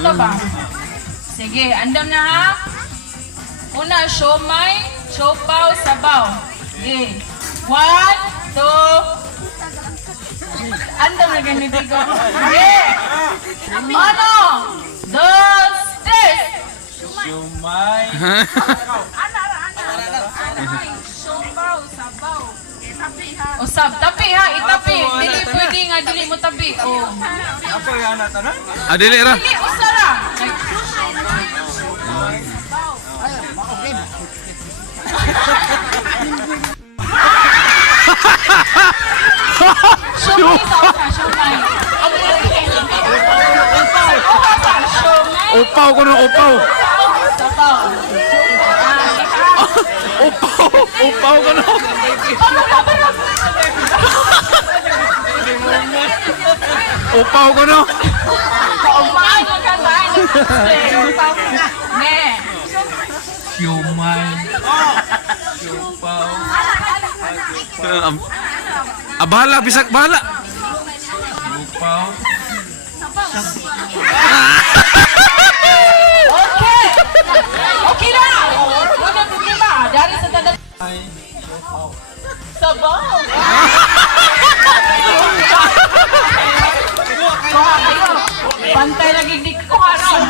to ba? Sige, andam na ha. Una, siomay, siopaw, sabaw. Sige. 1, 2, andam na ganito ko. Sige. Ano? 2, 3. Siomay. Siopaw, sabaw. Usab, tapi ha, itapi. Dili pwede nga, dili mo tabi. Oh. Ako yan na tanan. Dili ra. Dili, usara. Siomay. Upaw ko no, upaw. Sabaw. Upaw ko no. Upaw ko no. Kaumahan mo ka ba? Ne. Siomay. Siopaw. Bahala, bisag bahala. Siopaw. Okay. Okay na. Huwag na problema. Dari sa tanda. Sabaw. Kuha kayo. Pantay lagi di kuha ron.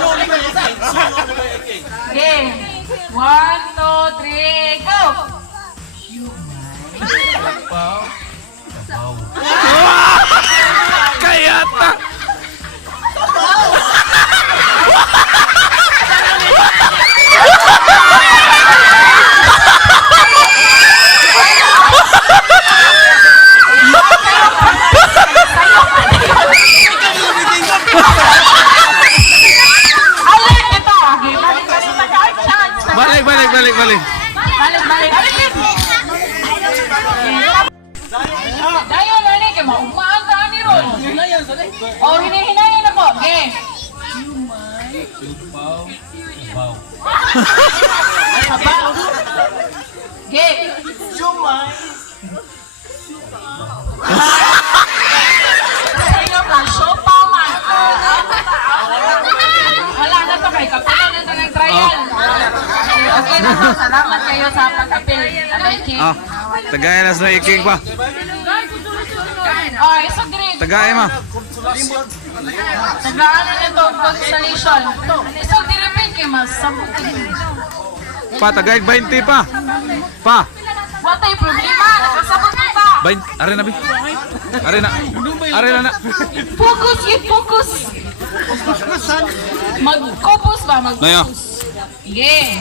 Okay. 1, 2, 3, go. Siopaw. Kaya ta. Alin ito. Okay. Balik. Balik. Balik. Dayo na ni kay maumaan ta ni ron. Oh, hinihinayan na po. Okay. Siopaw. Sabaw. Sabaw. Okay. Siomay. Sa'yo ka, siopaw man. Wala na to kay kapila na to ng trial. Okay na po, salamat kayo sa pag-apil. Tagay na sa iking pa. Oh, isog diri. Tagay ma. Tagaan na ito, constellation. Isog diri pin kay mas sabot diri. Pa, tagay 20 pa. Pa. Watay problema, nakasabot na ba? Are na bi. Are na. Focus, yun, focus. Mag-focus ba? Naya. Yeah.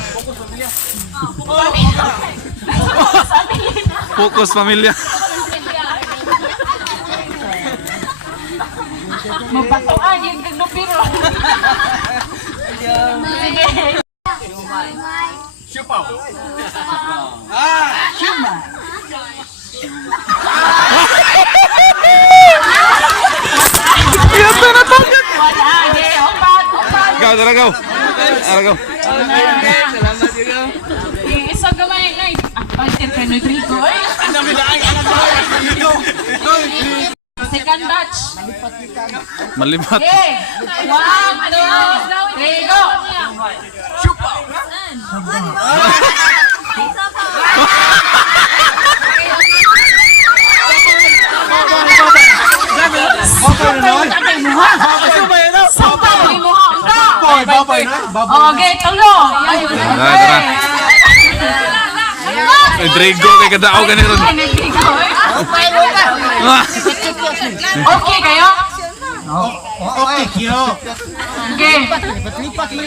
Focus pamilya. Mapatuan yung kaglupiro. Sige. Siopaw. Wala, okay. Opat. Gaw, daragaw. Daragaw. Salamat ikaw. Isang gamay na. Pagtir kay Rodrigo. Ang dami na ay anak ko. Second batch. Malibat. Okay. 1, 2, 3, go. Okay, tulo. Rodrigo kay kadao gani ron. Okay kayo? Okay, kyo. Okay.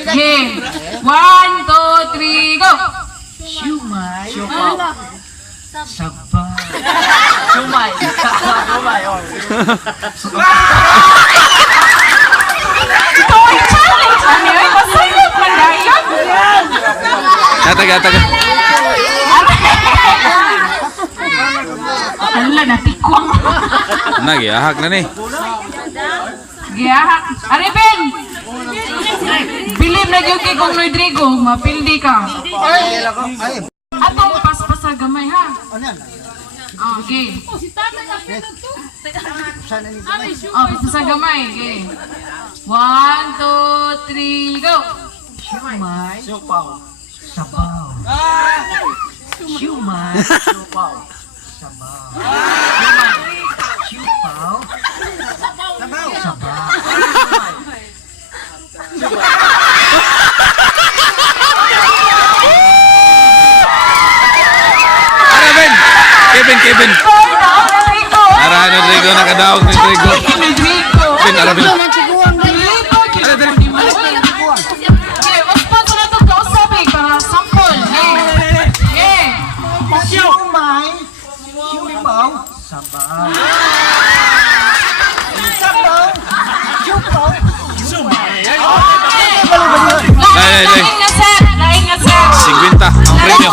Okay. 1, 2, 3, go. Siomay. Sabaw. Sumay. Ito ay challenge. Ano yun? Masayot man dahil. Taga. Hala, natikwang. Nagyahak na ni. Giyahak. Aribin! Bilib na yung kay Kong Rodrigo. Mapildi ka. Atong paspas sa gamay ha. Okay. Sana ni Oh, basta sa gamay. Okay. 1, 2, 3, go! Siumay. Siupaw. Sabaw. Siumay. Siupaw. Sabaw. Siupaw. Sabaw. Ano, Ben? Kevin. Ara, Rodrigo, nakadaog ni Rodrigo. Ben, ara, Ben. Siumay. Siupaw. Sabaw. Sabaw. Siupaw. Lain nga, sir. 50 ang premyo.